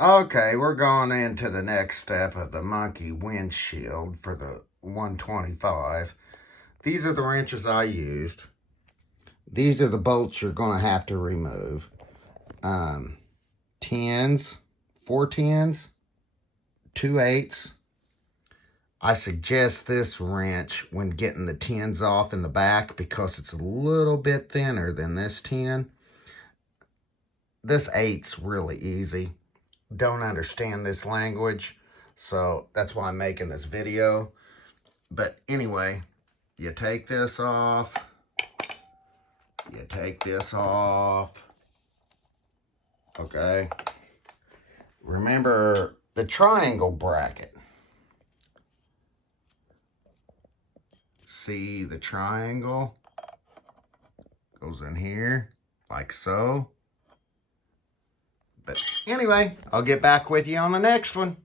Okay, we're going into the next step of the monkey windshield for the 125. These are the wrenches I used. These are the bolts you're going to have to remove. 10s, 4 10s, 2 8s. I suggest this wrench when getting the 10s off in the back because it's a little bit thinner than this 10. This 8's really easy. Don't understand this language, so that's why I'm making this video. But anyway, you take this off. You take this off. Okay. Remember the triangle bracket. See the triangle? Goes in here, like so. But anyway, I'll get back with you on the next one.